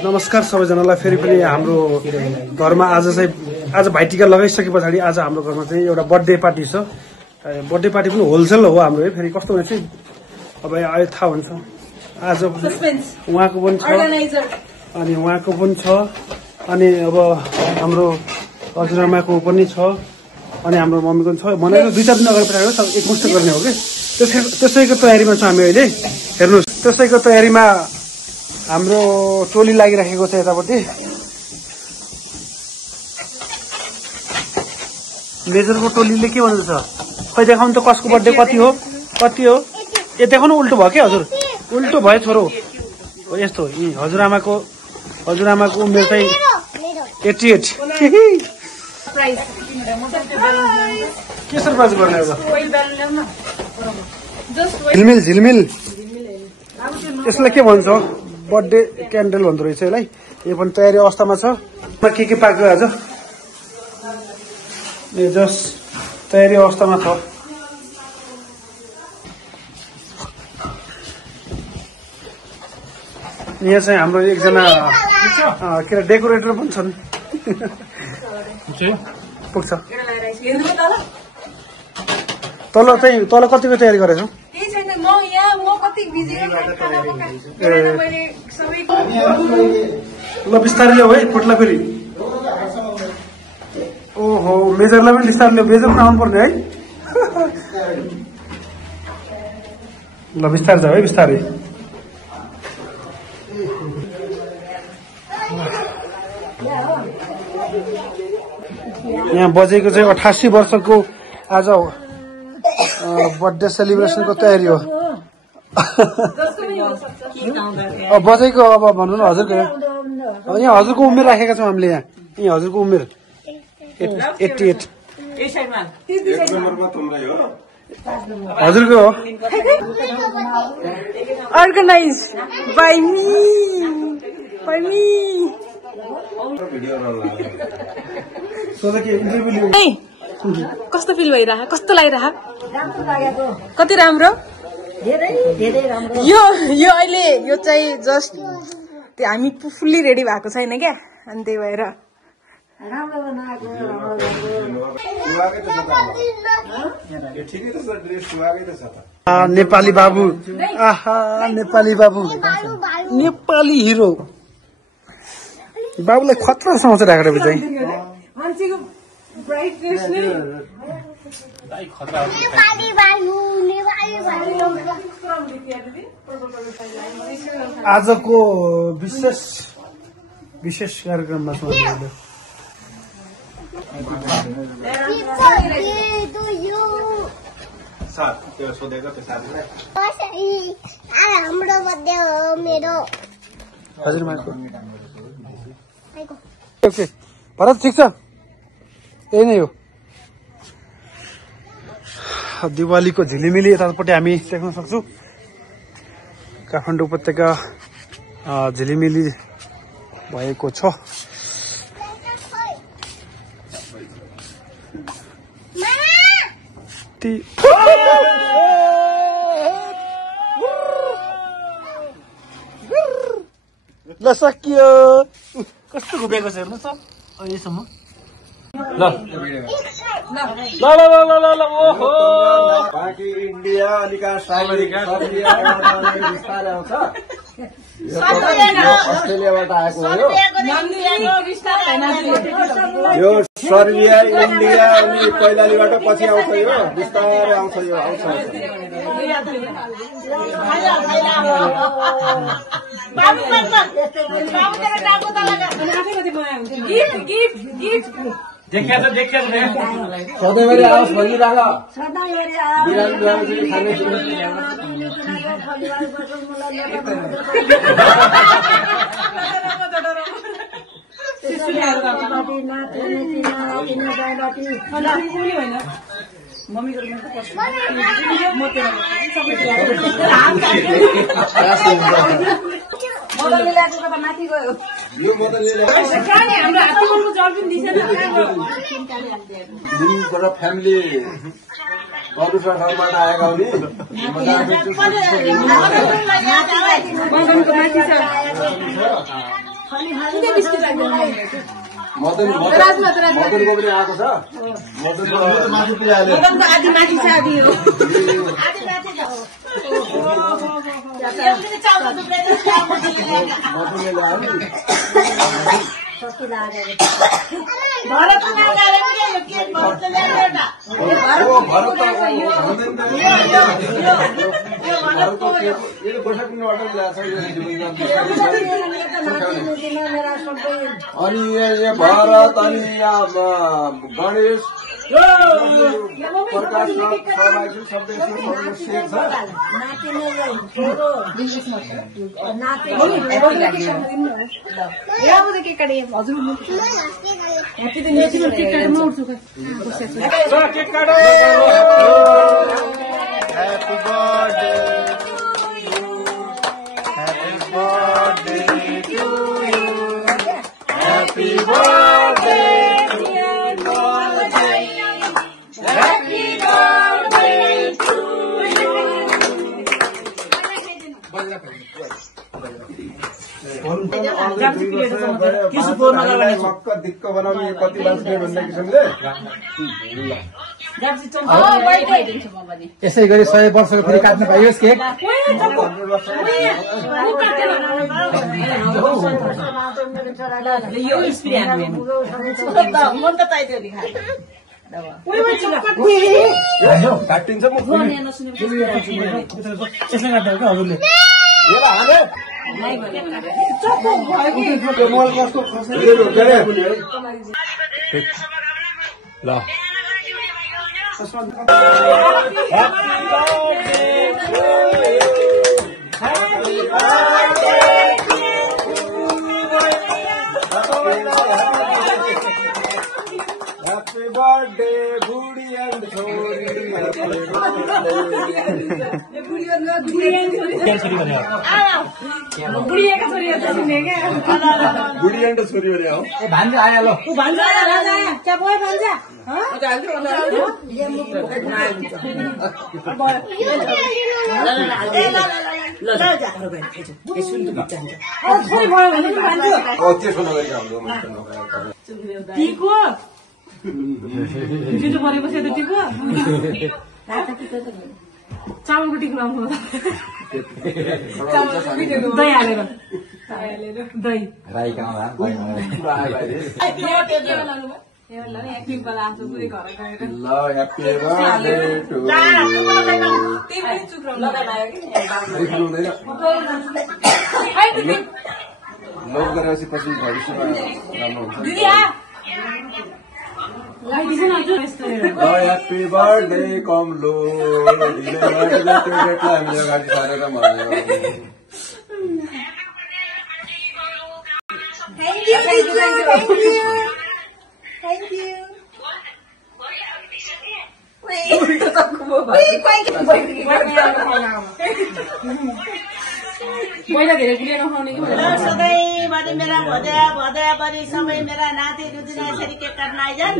नमस्कार सबैजनालाई फेरि पनि हाम्रो घरमा आज भाइटिका लगाइसके पछाडि आज हाम्रो घरमा चाहिँ एउटा बर्थडे पार्टी छ। बर्थडे पार्टी पनि होलसेल हो हाम्रो। फेरि कस्तो भने चाहिँ अब अहिले थाहा हुन्छ। आज उहाँको पनि छ अनि उहाँको पनि छ अनि अब हाम्रो हजुरआमाको पनि छ अनि हाम्रो मम्मीको पनि छ। भनेर 2-4 दिन अगाडि पछाडि एकमुष्ट गर्ने हो कि त्यसैको तयारीमा छ हामी अहिले। हेर्नुहोस्, त्यसैको तयारीमा हाम्रो टोली लागिराखेको छ यतापट्टि। मेजरको टोलीले के भन्छ खै देखाउनु त कसको बर्थडे कति हो ए देखाउनु। उल्टो भयो के हजुर, उल्टो भयो छोरो हो। यस्तो हजुरआमाको उमेर चाहिँ 88। के सरप्राइज गर्ने अब? झिलमिल यसलाई के भन्छ? बर्थडे क्यान्डल भन्दो रहेछ यसलाई। यो पनि तयारी अवस्थामा छ। के पाक्यो आज? यो जस्ट तयारी अवस्थामा छ। यहाँ चाहिँ हाम्रो एकजना के अरे डेकोरेटर पनि छन्। पुग्छ तल कतिको तयारी गरेछौ? ल बिस्तारै ल्याऊ है, फुट्ला फेरि। ओहो, मेजरलाई पनि बिस्तारै ल्याऊ, मेजर पनि आउनु पर्ने है। ल बिस्तारै जाऊ है, बिस्तारै। यहाँ बजेको चाहिँ 88 वर्षको आज बर्थडे सेलिब्रेसनको तयारी हो। बजेको अब भन्नु न हजुरको। यहाँ हजुरको उमेर राखेका छौँ हामीले। यहाँ हजुरको उमेर 88। हजुरको हो। Organise by me. कस्तो फिल भइरह? कस्तो लागिरह? कति राम्रो? यो अहिले यो चाहिँ जस्ट हामी फुल्ली रेडी भएको छैन क्या, अनि त्यही भएर नेपाली बाबु। आहा, नेपाली बाबु, नेपाली हिरो बाबुलाई खतरा समाचार राखेर चाहिँ आजको विशेष कार्यक्रममा छौँ। हजुरमाको ओके भरत ठिक छ, यही नै हो। दिवालीको झिलिमिली यतापट्टि हामी देख्न सक्छौँ। काठमाडौँ उपत्यका झिलिमिली भएको छ। ल सकियो। कस्तो घुमेको छ हेर्नुहोस् त अहिलेसम्म। ल ओहो, बाँकी इन्डिया अलिका अस्ट्रेलियाबाट आएको हो। यो सर्बिया इन्डिया अनि पहिलाबाट पछि आउँछ। यो बिस्तारै आउँछ। यो आउँछ। सधैँभरि आओस् भनिराख। फ्यामिली प्रदूषण ठाउँबाट आएका हुने मदनको पनि आएको छ मदनको आदि माथि छ आदि हो अनि यहाँ भरत अनि यहाँ गणेश प्रकाश दिक्क बनाउने कति बाँच्ने भन्ने किसिमले यसै गरी 100 वर्षको फेरि काट्न पाइयोस् केक काटिन्छ यसले काट्नु क्या हजुरले ल Happy birthday, Budi and Chori. Budi and Chori हो भान्जा आयो ल भान्जा राजा क्या भयो भान्जा टिको जुन परेपछि त टिको चामलको टिको राम्रो दही हालेर दही राईका Happy birthday to you. लोग गरेपछि पछि भविष्यमा राम्रो हुन्छ Happy birthday कमलो डेटलाई हामीले अगाडि सारेर भन्यो Thank you. सधैँभरि मेरा भदयाभरि सबै मेरा नाति रुचिना यसरी केक काट्न आइजन्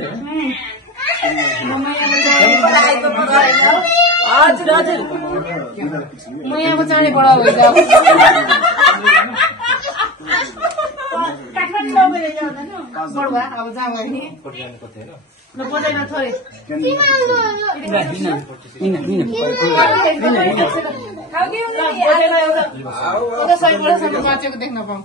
हजुर म यहाँको चाँडै बडा हुन्छ अब जाऊ बजाइमा थोरै बाँचेको देख्न पाऊँ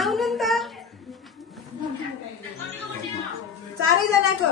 आउनु नि त चारैजनाको